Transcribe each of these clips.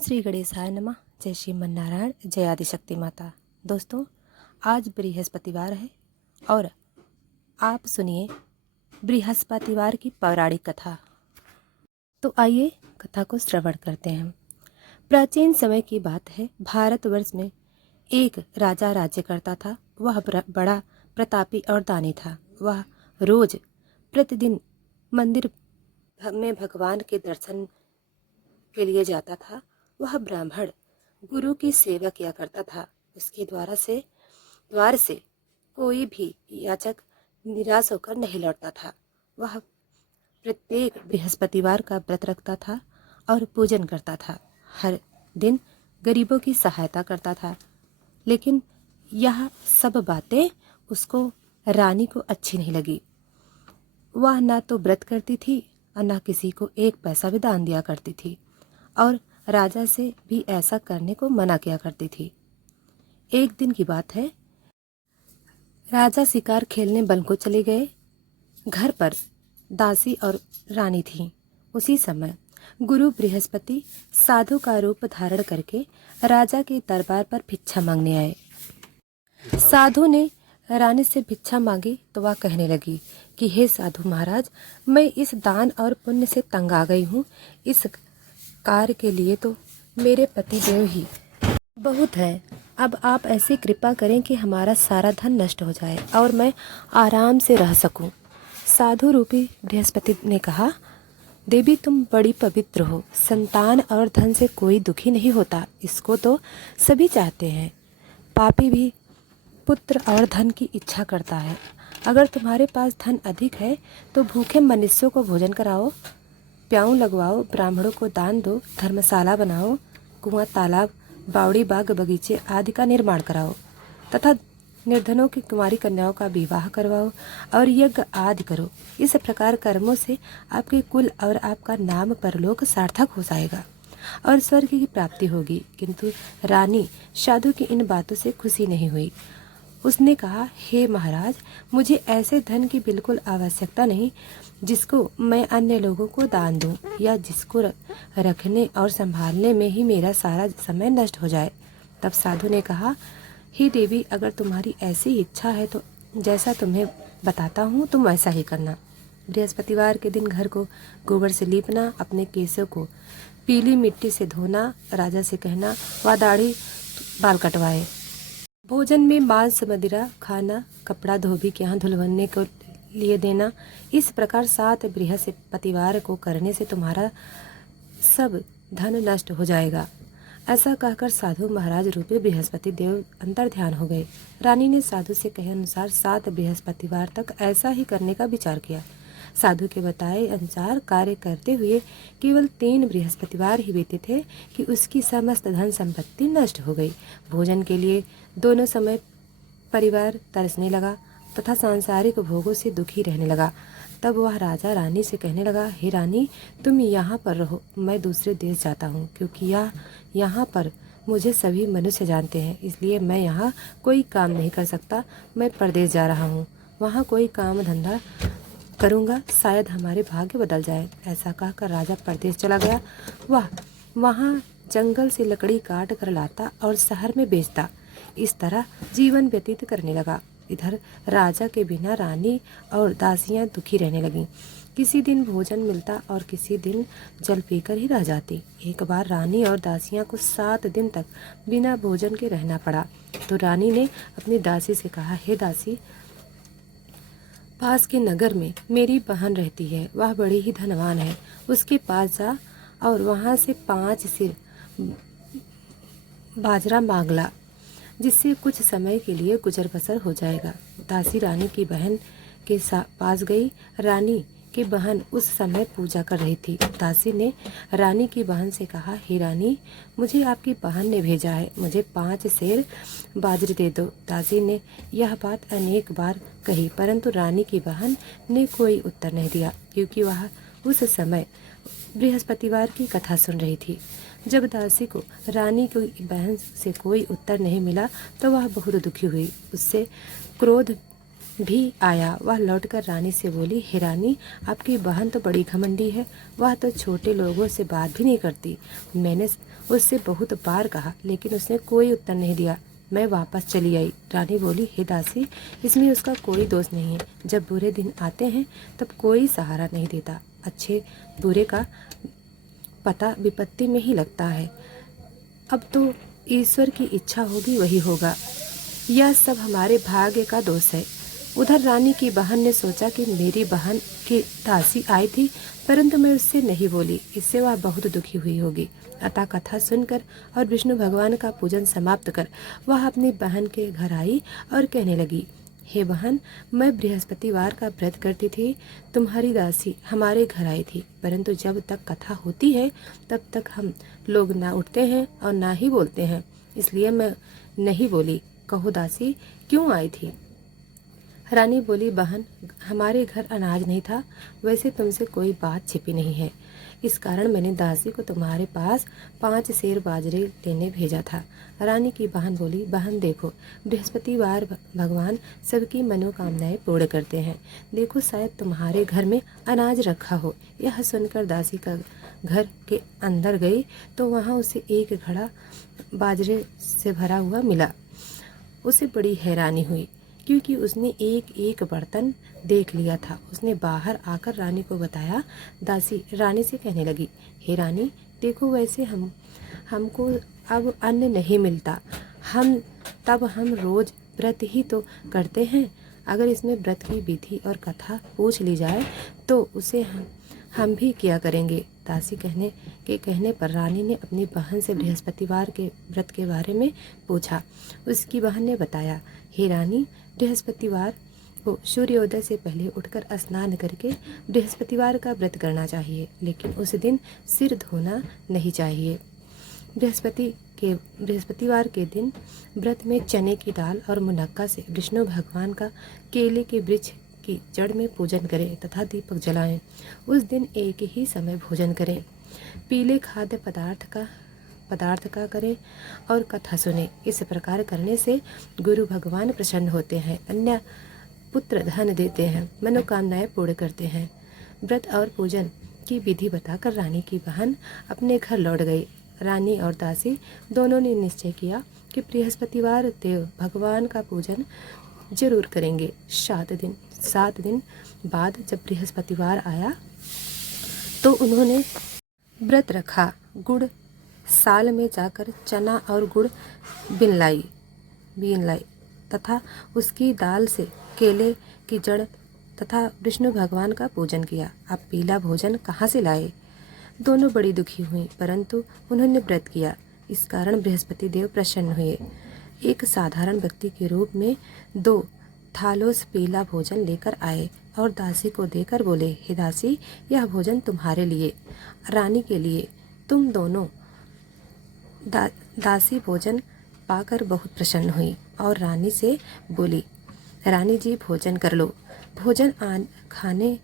श्री गणेशाय नमः। जय श्रीमन नारायण, जय आदिशक्ति माता। दोस्तों, आज बृहस्पतिवार है और आप सुनिए बृहस्पतिवार की पौराणिक कथा। तो आइए कथा को श्रवण करते हैं। प्राचीन समय की बात है। भारतवर्ष में एक राजा राज्य करता था। वह बड़ा प्रतापी और दानी था। वह रोज प्रतिदिन मंदिर में भगवान के दर्शन के लिए जाता था। वह ब्राह्मण गुरु की सेवा किया करता था। उसके द्वार से कोई भी याचक निराश होकर नहीं लौटता था। वह प्रत्येक बृहस्पतिवार का व्रत रखता था और पूजन करता था। हर दिन गरीबों की सहायता करता था। लेकिन यह सब बातें उसको रानी को अच्छी नहीं लगी। वह ना तो व्रत करती थी और न किसी को एक पैसा भी दान दिया करती थी और राजा से भी ऐसा करने को मना किया करती थी। एक दिन की बात है। राजा शिकार खेलने वन को चले गए। घर पर दासी और रानी थी। उसी समय गुरु बृहस्पति साधु का रूप धारण करके राजा के दरबार पर भिक्षा मांगने आए। साधु ने रानी से भिक्षा मांगी तो वह कहने लगी कि हे साधु महाराज, मैं इस दान और पुण्य से तंग आ गई हूँ। इस कार्य के लिए तो मेरे पति देव ही बहुत है। अब आप ऐसी कृपा करें कि हमारा सारा धन नष्ट हो जाए और मैं आराम से रह सकूं। साधु रूपी बृहस्पति ने कहा, देवी तुम बड़ी पवित्र हो। संतान और धन से कोई दुखी नहीं होता, इसको तो सभी चाहते हैं। पापी भी पुत्र और धन की इच्छा करता है। अगर तुम्हारे पास धन अधिक है तो भूखे मनुष्यों को भोजन कराओ, प्याऊ लगवाओ, ब्राह्मणों को दान दो, धर्मशाला बनाओ, कुआं, तालाब, बावड़ी, बाग, बगीचे आदि का निर्माण कराओ तथा निर्धनों की कुमारी कन्याओं का विवाह करवाओ और यज्ञ आदि करो। इस प्रकार कर्मों से आपके कुल और आपका नाम परलोक सार्थक हो जाएगा और स्वर्ग की प्राप्ति होगी। किंतु रानी साधु की इन बातों से खुशी नहीं हुई। उसने कहा, हे महाराज, मुझे ऐसे धन की बिल्कुल आवश्यकता नहीं जिसको मैं अन्य लोगों को दान दूं या जिसको रखने और संभालने में ही मेरा सारा समय नष्ट हो जाए। तब साधु ने कहा, हे देवी, अगर तुम्हारी ऐसी इच्छा है तो जैसा तुम्हें बताता हूँ तुम ऐसा ही करना। बृहस्पतिवार के दिन घर को गोबर से लीपना, अपने केसों को पीली मिट्टी से धोना, राजा से कहना वह दाढ़ी बाल कटवाए, भोजन में मांस मदिरा खाना, कपड़ा धोबी के यहाँ धुलवाने को लिए देना। इस प्रकार 7 बृहस्पतिवार को करने से तुम्हारा सब धन नष्ट हो जाएगा। ऐसा कहकर साधु महाराज रूपी बृहस्पति देव अंतर ध्यान हो गए। रानी ने साधु से कहे अनुसार 7 बृहस्पतिवार तक ऐसा ही करने का विचार किया। साधु के बताए अनुसार कार्य करते हुए केवल 3 बृहस्पतिवार ही बीते थे कि उसकी समस्त धन संपत्ति नष्ट हो गई। भोजन के लिए दोनों समय परिवार तरसने लगा तथा सांसारिक भोगों से दुखी रहने लगा। तब वह राजा रानी से कहने लगा, हे रानी, तुम यहाँ पर रहो, मैं दूसरे देश जाता हूँ, क्योंकि यहाँ पर मुझे सभी मनुष्य जानते हैं, इसलिए मैं यहाँ कोई काम नहीं कर सकता। मैं परदेश जा रहा हूँ, वहाँ कोई काम धंधा करूँगा, शायद हमारे भाग्य बदल जाए। ऐसा कहकर राजा परदेश चला गया। वह वहाँ जंगल से लकड़ी काट कर लाता और शहर में बेचता। इस तरह जीवन व्यतीत करने लगा। इधर राजा के बिना रानी और दासियां दुखी रहने लगीं। किसी दिन भोजन मिलता और किसी दिन जल पीकर ही रह जाती। एक बार रानी और दासियां को 7 दिन तक बिना भोजन के रहना पड़ा। तो रानी ने अपनी दासी से कहा, हे दासी, पास के नगर में मेरी बहन रहती है, वह बड़ी ही धनवान है। उसके पास जा और वहाँ से 5 सिर बाजरा मांग ला, जिससे कुछ समय के लिए गुजर बसर हो जाएगा। दासी रानी की बहन के पास गई। रानी की बहन उस समय पूजा कर रही थी। दासी ने रानी की बहन से कहा, हे रानी, मुझे आपकी बहन ने भेजा है, मुझे 5 सेर बाजरे दे दो। दासी ने यह बात अनेक बार कही, परंतु रानी की बहन ने कोई उत्तर नहीं दिया, क्योंकि वह उस समय बृहस्पतिवार की कथा सुन रही थी। जब दासी को रानी की बहन से कोई उत्तर नहीं मिला तो वह बहुत दुखी हुई। उससे क्रोध भी आया। वह लौटकर रानी से बोली, हे रानी, आपकी बहन तो बड़ी घमंडी है, वह तो छोटे लोगों से बात भी नहीं करती। मैंने उससे बहुत बार कहा लेकिन उसने कोई उत्तर नहीं दिया। मैं वापस चली आई। रानी बोली, हे दासी, इसमें उसका कोई दोष नहीं है। जब बुरे दिन आते हैं तब कोई सहारा नहीं देता। अच्छे बुरे का पता विपत्ति में ही लगता है। अब तो ईश्वर की इच्छा होगी वही होगा। यह सब हमारे भाग्य का दोष है। उधर रानी की बहन ने सोचा कि मेरी बहन की दासी आई थी, परंतु मैं उससे नहीं बोली, इससे वह बहुत दुखी हुई होगी। अतः कथा सुनकर और विष्णु भगवान का पूजन समाप्त कर वह अपनी बहन के घर आई और कहने लगी, हे बहन, मैं बृहस्पतिवार का व्रत करती थी। तुम्हारी दासी हमारे घर आई थी, परंतु जब तक कथा होती है तब तक हम लोग ना उठते हैं और ना ही बोलते हैं, इसलिए मैं नहीं बोली। कहो दासी, क्यों आई थी? रानी बोली, बहन, हमारे घर अनाज नहीं था। वैसे तुमसे कोई बात छिपी नहीं है, इस कारण मैंने दासी को तुम्हारे पास 5 सेर बाजरे लेने भेजा था। रानी की बहन बोली, बहन देखो, बृहस्पतिवार भगवान सबकी मनोकामनाएं पूर्ण करते हैं। देखो, शायद तुम्हारे घर में अनाज रखा हो। यह सुनकर दासी का घर के अंदर गई तो वहाँ उसे एक घड़ा बाजरे से भरा हुआ मिला। उसे बड़ी हैरानी हुई क्योंकि उसने एक एक बर्तन देख लिया था। उसने बाहर आकर रानी को बताया। दासी रानी से कहने लगी, हे रानी, देखो, वैसे हमको अब अन्न नहीं मिलता। हम रोज व्रत ही तो करते हैं। अगर इसमें व्रत की विधि और कथा पूछ ली जाए तो उसे हम भी किया करेंगे। दासी कहने पर रानी ने अपनी बहन से बृहस्पतिवार के व्रत के बारे में पूछा। उसकी बहन ने बताया, हे रानी, बृहस्पतिवार को सूर्योदय से पहले उठकर स्नान करके बृहस्पतिवार का व्रत करना चाहिए, लेकिन उस दिन सिर धोना नहीं चाहिए। बृहस्पतिवार के दिन व्रत में चने की दाल और मुनक्का से विष्णु भगवान का केले के वृक्ष की जड़ में पूजन करें तथा दीपक जलाएं। उस दिन एक ही समय भोजन करें। पीले खाद्य पदार्थ का करें और कथा सुने। इस प्रकार करने से गुरु भगवान प्रसन्न होते हैं, अन्य पुत्र धन देते हैं, मनोकामनाएं पूर्ण करते हैं। व्रत और पूजन की विधि बताकर रानी की बहन अपने घर लौट गई। रानी और दासी दोनों ने निश्चय किया कि बृहस्पतिवार देव भगवान का पूजन जरूर करेंगे। 7 दिन बाद जब बृहस्पतिवार आया तो उन्होंने व्रत रखा। गुड़ साल में जाकर चना और गुड़ बीन लाई तथा उसकी दाल से केले की जड़ तथा विष्णु भगवान का पूजन किया। अब पीला भोजन कहाँ से लाए? दोनों बड़ी दुखी हुई, परंतु उन्होंने व्रत किया। इस कारण बृहस्पति देव प्रसन्न हुए। एक साधारण व्यक्ति के रूप में 2 थालों से पीला भोजन लेकर आए और दासी को देकर बोले, हे दासी, यह भोजन तुम्हारे लिए, रानी के लिए। तुम दोनों दासी भोजन पाकर बहुत प्रसन्न हुई और रानी से बोली, रानी जी, भोजन कर लो। भोजन खाने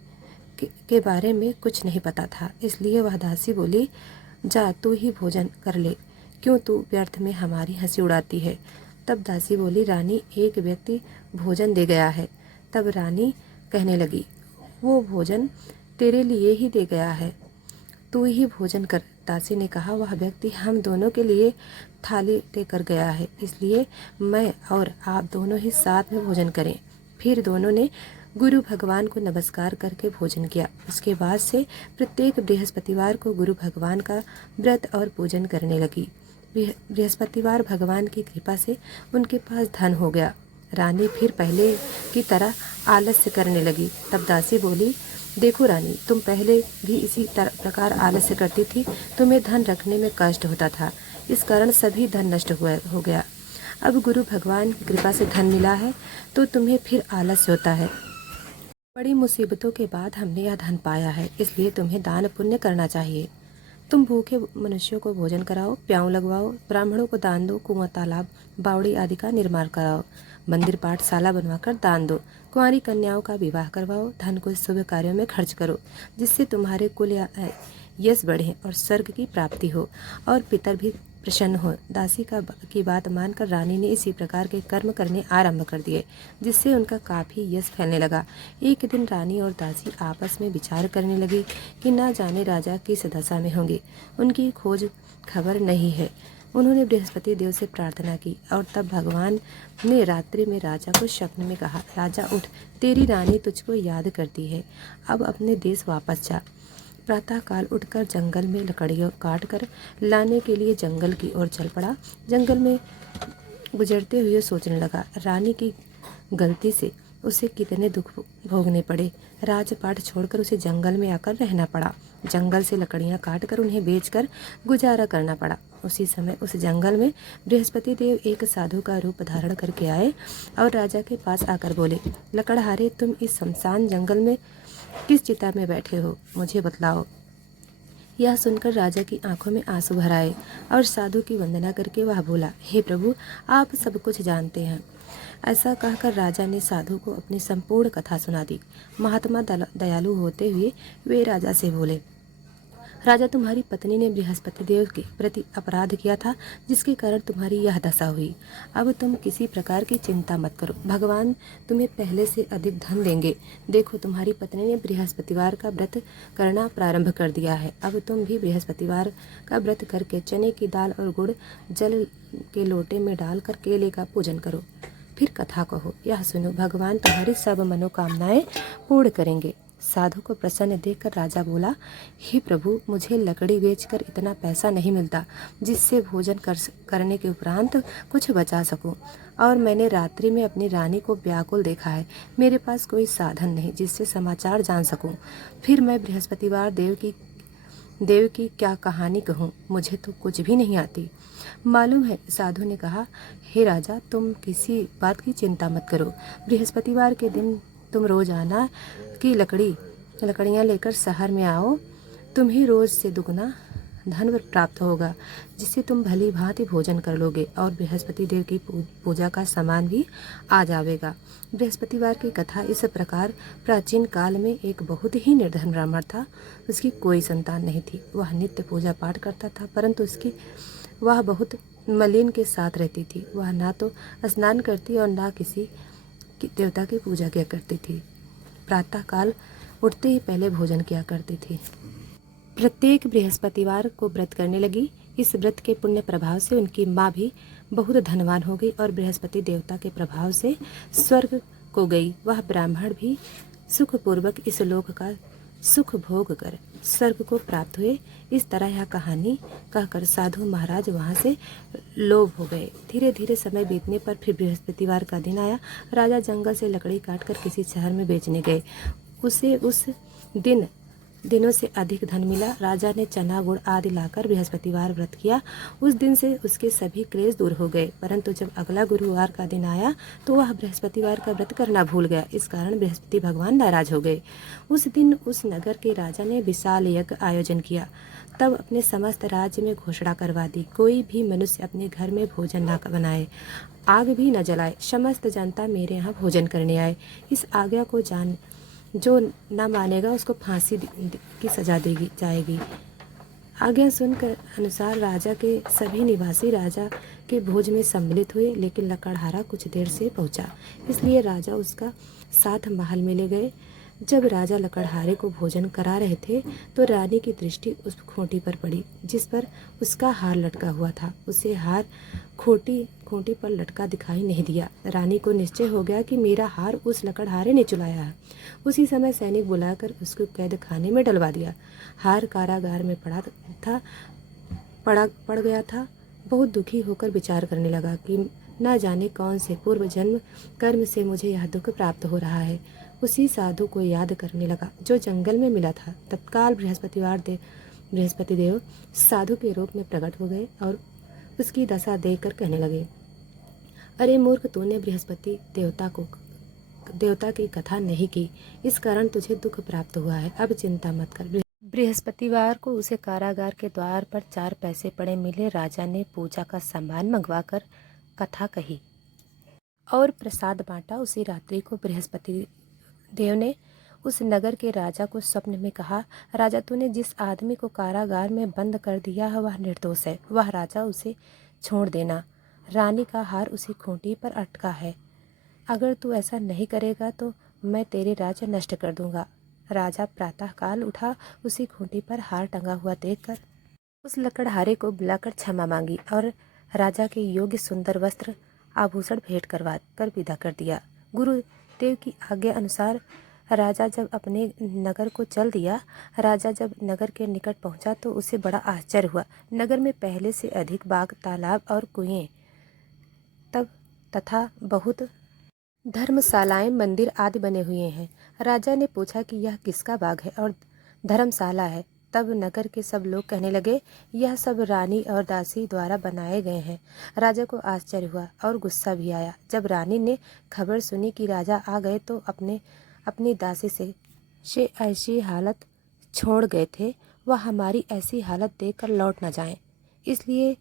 के बारे में कुछ नहीं पता था, इसलिए वह दासी बोली, जा तू ही भोजन कर ले, क्यों तू व्यर्थ में हमारी हंसी उड़ाती है। तब दासी बोली, रानी, एक व्यक्ति भोजन दे गया है। तब रानी कहने लगी, वो भोजन तेरे लिए ही दे गया है, तू ही भोजन कर। दासी ने कहा, वह व्यक्ति हम दोनों के लिए थाली लेकर गया है, इसलिए मैं और आप दोनों ही साथ में भोजन करें। फिर दोनों ने गुरु भगवान को नमस्कार करके भोजन किया। उसके बाद से प्रत्येक बृहस्पतिवार को गुरु भगवान का व्रत और पूजन करने लगी। बृहस्पतिवार भगवान की कृपा से उनके पास धन हो गया। रानी फिर पहले की तरह आलस्य करने लगी। तब दासी बोली, देखो रानी, तुम पहले भी इसी प्रकार आलस्य करती थी, तुम्हें धन रखने में कष्ट होता था, इस कारण सभी धन नष्ट हो गया। अब गुरु भगवान की कृपा से धन मिला है तो तुम्हें फिर आलस्य होता है। बड़ी मुसीबतों के बाद हमने यह धन पाया है, इसलिए तुम्हें दान पुण्य करना चाहिए। तुम भूखे मनुष्यों को भोजन कराओ, प्याऊ लगवाओ, ब्राह्मणों को दान दो, कुआं तालाब बावड़ी आदि का निर्माण कराओ, मंदिर पाठशाला बनवाकर दान दो, कुंवारी कन्याओं का विवाह करवाओ, धन को शुभ कार्यों में खर्च करो, जिससे तुम्हारे कुल यश बढ़े और स्वर्ग की प्राप्ति हो और पितर भी प्रसन्न हो। दासी की बात मानकर रानी ने इसी प्रकार के कर्म करने आरंभ कर दिए, जिससे उनका काफ़ी यश फैलने लगा। एक दिन रानी और दासी आपस में विचार करने लगी कि ना जाने राजा किस दशा में होंगे, उनकी खोज खबर नहीं है। उन्होंने बृहस्पति देव से प्रार्थना की और तब भगवान ने रात्रि में राजा को स्वप्न में कहा, राजा उठ, तेरी रानी तुझको याद करती है, अब अपने देश वापस जा। प्रातःकाल उठकर जंगल में लकड़ियों काट कर लाने के लिए जंगल की ओर चल पड़ा। जंगल में गुजरते हुए सोचने लगा, रानी की गलती से उसे कितने दुख भोगने पड़े। राजपाट छोड़कर उसे जंगल में आकर रहना पड़ा। जंगल से लकड़ियां काटकर उन्हें बेचकर गुजारा करना पड़ा। उसी समय उस जंगल में बृहस्पति देव एक साधु का रूप धारण करके आए और राजा के पास आकर बोले, लकड़हारे, तुम इस शमशान जंगल में किस चिता में बैठे हो, मुझे बतलाओ। यह सुनकर राजा की आंखों में आंसू भर आए और साधु की वंदना करके वह बोला, हे प्रभु, आप सब कुछ जानते हैं। ऐसा कहकर राजा ने साधु को अपनी संपूर्ण कथा सुना दी। महात्मा दयालु होते हुए वे राजा से बोले, राजा, तुम्हारी पत्नी ने बृहस्पति देव के प्रति अपराध किया था, जिसके कारण तुम्हारी यह दशा हुई। अब तुम किसी प्रकार की चिंता मत करो, भगवान तुम्हें पहले से अधिक धन देंगे। देखो, तुम्हारी पत्नी ने बृहस्पतिवार का व्रत करना प्रारंभ कर दिया है। अब तुम भी बृहस्पतिवार का व्रत करके चने की दाल और गुड़ जल के लोटे में डालकर केले का पूजन करो, फिर कथा कहो। यह सुनो, भगवान तुम्हारी सब मनोकामनाएं पूर्ण करेंगे। साधु को प्रसन्न देखकर राजा बोला, हे प्रभु, मुझे लकड़ी बेचकर इतना पैसा नहीं मिलता जिससे भोजन करने के उपरांत कुछ बचा सकूं, और मैंने रात्रि में अपनी रानी को व्याकुल देखा है। मेरे पास कोई साधन नहीं जिससे समाचार जान सकूं। फिर मैं बृहस्पतिवार देव की क्या कहानी कहूँ, मुझे तो कुछ भी नहीं आती। मालूम है, साधु ने कहा, हे राजा, तुम किसी बात की चिंता मत करो। बृहस्पतिवार के दिन तुम रोजाना की लकड़ियाँ लेकर शहर में आओ। तुम्हें रोज से दुगना धन प्राप्त होगा, जिससे तुम भली भांति भोजन कर लोगे और बृहस्पति देव की पूजा का सामान भी आ जाएगा। बृहस्पतिवार की कथा इस प्रकार। प्राचीन काल में एक बहुत ही निर्धन ब्राह्मण था। उसकी कोई संतान नहीं थी। वह नित्य पूजा पाठ करता था, परंतु वह बहुत मलिन के साथ रहती थी। वह ना तो स्नान करती और ना किसी देवता की पूजा किया करती थी। प्रातःकाल उठते ही पहले भोजन किया करती थी। प्रत्येक बृहस्पतिवार को व्रत करने लगी। इस व्रत के पुण्य प्रभाव से उनकी माँ भी बहुत धनवान हो गई और बृहस्पति देवता के प्रभाव से स्वर्ग को गई। वह ब्राह्मण भी सुखपूर्वक इस लोक का सुख भोग कर स्वर्ग को प्राप्त हुए। इस तरह यह कहानी कहकर साधु महाराज वहाँ से लोभ हो गए। धीरे धीरे समय बीतने पर फिर बृहस्पतिवार का दिन आया। राजा जंगल से लकड़ी काटकर किसी शहर में बेचने गए। उसे उस दिनों से अधिक धन मिला। राजा ने चना गुड़ आदि लाकर बृहस्पतिवार व्रत किया। उस दिन से उसके सभी क्लेश दूर हो गए। परंतु जब अगला गुरुवार का दिन आया तो वह बृहस्पतिवार का व्रत करना भूल गया। इस कारण बृहस्पति भगवान नाराज हो गए। उस दिन उस नगर के राजा ने विशाल यज्ञ आयोजन किया। तब अपने समस्त राज्य में घोषणा करवा दी, कोई भी मनुष्य अपने घर में भोजन न बनाए, आग भी न जलाए। समस्त जनता मेरे यहाँ भोजन करने आए। इस आज्ञा को जो न मानेगा उसको फांसी की सजा दी जाएगी। आज्ञा सुनकर अनुसार राजा के सभी निवासी राजा के भोज में सम्मिलित हुए, लेकिन लकड़हारा कुछ देर से पहुंचा, इसलिए राजा उसका साथ महल में ले गए। जब राजा लकड़हारे को भोजन करा रहे थे तो रानी की दृष्टि उस खूंटी पर पड़ी जिस पर उसका हार लटका हुआ था। उसे हार खूंटी पर लटका दिखाई नहीं दिया। रानी को निश्चय हो गया कि मेरा हार उस लकड़हारे ने चुराया है। उसी समय सैनिक बुलाकर उसको कैद खाने में डलवा दिया। हार कारागार में पड़ गया था। बहुत दुखी होकर विचार करने लगा कि न जाने कौन से पूर्व जन्म कर्म से मुझे यह दुख प्राप्त हो रहा है। उसी साधु को याद करने लगा जो जंगल में मिला था। तत्काल बृहस्पति देव साधु के रूप में प्रकट हो गए और उसकी दशा देखकर कहने लगे, अरे मूर्ख, तूने बृहस्पति देवता की कथा नहीं की, इस कारण तुझे दुख प्राप्त हुआ है। अब चिंता मत कर। बृहस्पतिवार को उसे कारागार के द्वार पर 4 पैसे पड़े मिले। राजा ने पूजा का सामान मंगवाकर कथा कही और प्रसाद बांटा। उसी रात्रि को बृहस्पति देव ने उस नगर के राजा को स्वप्न में कहा, राजा तूने जिस आदमी को कारागार में बंद कर दिया है वह निर्दोष है, वह राजा उसे छोड़ देना। रानी का हार उसी खूंटी पर अटका है, अगर तू ऐसा नहीं करेगा तो मैं तेरे राज्य नष्ट कर दूंगा। राजा प्रातःकाल उठा, उसी खूंटी पर हार टंगा हुआ देखकर उस लकड़हारे को बुलाकर क्षमा मांगी और राजा के योग्य सुंदर वस्त्र आभूषण भेंट करवा कर विदा कर दिया। गुरुदेव की आज्ञा अनुसार राजा जब अपने नगर को चल दिया। राजा जब नगर के निकट पहुंचा तो उसे बड़ा आश्चर्य हुआ। नगर में पहले से अधिक बाग, तालाब और कुएं तब तथा बहुत धर्मशालाएं, मंदिर आदि बने हुए हैं। राजा ने पूछा कि यह किसका बाग है और धर्मशाला है। तब नगर के सब लोग कहने लगे, यह सब रानी और दासी द्वारा बनाए गए हैं। राजा को आश्चर्य हुआ और गुस्सा भी आया। जब रानी ने खबर सुनी कि राजा आ गए तो अपनी दासी से ऐसी हालत छोड़ गए थे, वह हमारी ऐसी हालत देखकर लौट न जाएं, इसलिए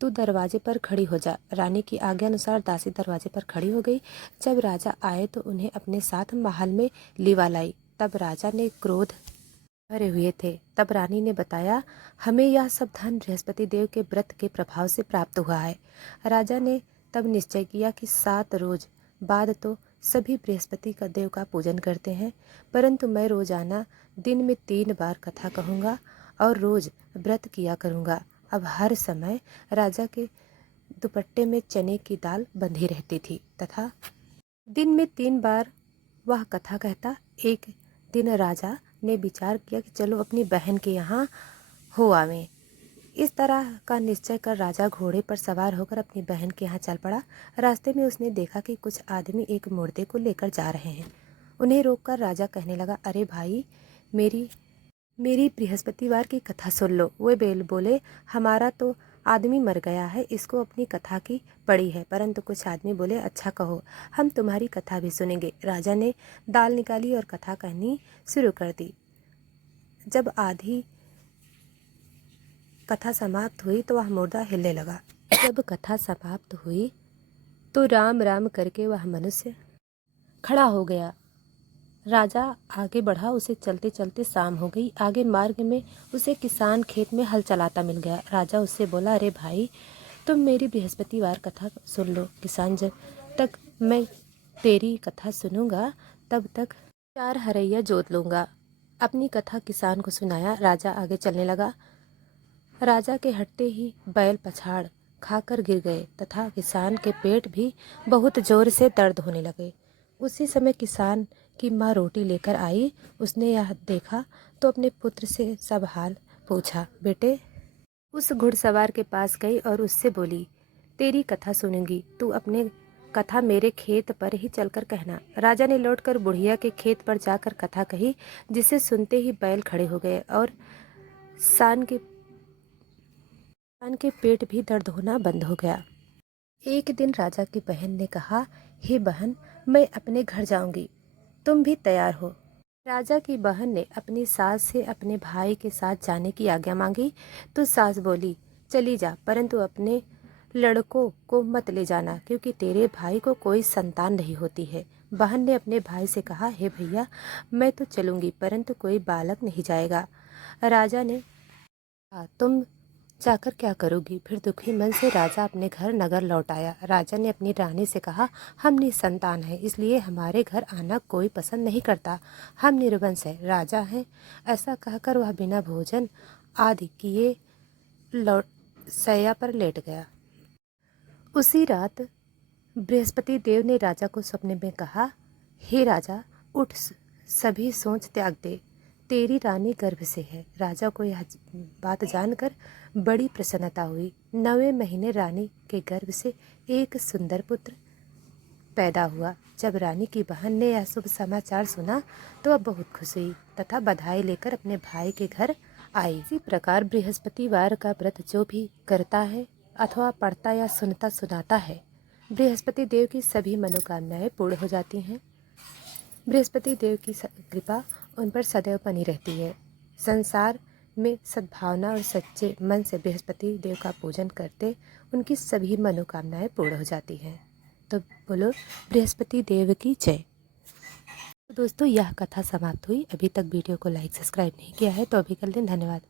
तू दरवाजे पर खड़ी हो जा। रानी की आज्ञा अनुसार दासी दरवाजे पर खड़ी हो गई। जब राजा आए तो उन्हें अपने साथ महल में लिवा लाई। तब राजा ने क्रोध भरे हुए थे। तब रानी ने बताया, हमें यह सब धन बृहस्पति देव के व्रत के प्रभाव से प्राप्त हुआ है। राजा ने तब निश्चय किया कि 7 रोज बाद तो सभी बृहस्पति का देव का पूजन करते हैं, परंतु मैं रोजाना दिन में 3 बार कथा कहूँगा और रोज व्रत किया करूँगा। अब हर समय राजा के दुपट्टे में चने की दाल बंधी रहती थी तथा दिन में 3 बार वह कथा कहता। एक दिन राजा ने विचार किया कि चलो अपनी बहन के यहाँ हो आवें। इस तरह का निश्चय कर राजा घोड़े पर सवार होकर अपनी बहन के यहाँ चल पड़ा। रास्ते में उसने देखा कि कुछ आदमी एक मुर्दे को लेकर जा रहे हैं। उन्हें रोककर राजा कहने लगा, अरे भाई, मेरी बृहस्पतिवार की कथा सुन लो। वे बोले, हमारा तो आदमी मर गया है, इसको अपनी कथा की पड़ी है। परंतु कुछ आदमी बोले, अच्छा कहो, हम तुम्हारी कथा भी सुनेंगे। राजा ने दाल निकाली और कथा कहनी शुरू कर दी। जब आधी कथा समाप्त हुई तो वह मुर्दा हिलने लगा। जब कथा समाप्त हुई तो राम राम करके वह मनुष्य खड़ा हो गया। राजा आगे बढ़ा, उसे चलते चलते शाम हो गई। आगे मार्ग में उसे किसान खेत में हल चलाता मिल गया। राजा उससे बोला, अरे भाई, तुम मेरी बृहस्पतिवार कथा सुन लो। किसान, जब तक मैं तेरी कथा सुनूंगा तब तक 4 हरैया जोत लूंगा। अपनी कथा किसान को सुनाया। राजा आगे चलने लगा। राजा के हटते ही बैल पछाड़ खाकर गिर गए तथा किसान के पेट भी बहुत जोर से दर्द होने लगे। उसी समय किसान की माँ रोटी लेकर आई। उसने यह देखा तो अपने पुत्र से सब हाल पूछा। बेटे उस घुड़सवार के पास गई और उससे बोली, तेरी कथा सुनूंगी, तू अपने कथा मेरे खेत पर ही चलकर कहना। राजा ने लौटकर बुढ़िया के खेत पर जाकर कथा कही, जिसे सुनते ही बैल खड़े हो गए और सान के पेट भी दर्द होना बंद हो गया। एक दिन राजा की बहन ने कहा, हे बहन, मैं अपने घर जाऊंगी, तुम भी तैयार हो। राजा की बहन ने अपनी सास से अपने भाई के साथ जाने की आज्ञा मांगी तो सास बोली, चली जा, परंतु अपने लड़कों को मत ले जाना, क्योंकि तेरे भाई को कोई संतान नहीं होती है। बहन ने अपने भाई से कहा, हे भैया, मैं तो चलूंगी, परंतु कोई बालक नहीं जाएगा। राजा ने कहा, तुम जाकर क्या करोगी? फिर दुखी मन से राजा अपने घर नगर लौट आया। राजा ने अपनी रानी से कहा, हम निसंतान हैं, इसलिए हमारे घर आना कोई पसंद नहीं करता, हम निर्वंश है, राजा हैं। ऐसा कहकर वह बिना भोजन आदि किए शैया पर लेट गया। उसी रात बृहस्पति देव ने राजा को सपने में कहा, हे राजा, उठ, सभी सोच त्याग दे, तेरी रानी गर्भ से है। राजा को यह बात जानकर बड़ी प्रसन्नता हुई। 9वें महीने रानी के गर्भ से एक सुंदर पुत्र पैदा हुआ। जब रानी की बहन ने यह शुभ समाचार सुना तो वह बहुत खुश हुई तथा बधाई लेकर अपने भाई के घर आई। इसी प्रकार बृहस्पतिवार का व्रत जो भी करता है अथवा पढ़ता या सुनता सुनाता है, बृहस्पति देव की सभी मनोकामनाएं पूर्ण हो जाती हैं। बृहस्पति देव की कृपा उन पर सदैव बनी रहती है। संसार में सद्भावना और सच्चे मन से बृहस्पति देव का पूजन करते उनकी सभी मनोकामनाएं पूर्ण हो जाती हैं। तो बोलो बृहस्पति देव की जय। दोस्तों यह कथा समाप्त हुई। अभी तक वीडियो को लाइक सब्सक्राइब नहीं किया है तो अभी कर लें। धन्यवाद।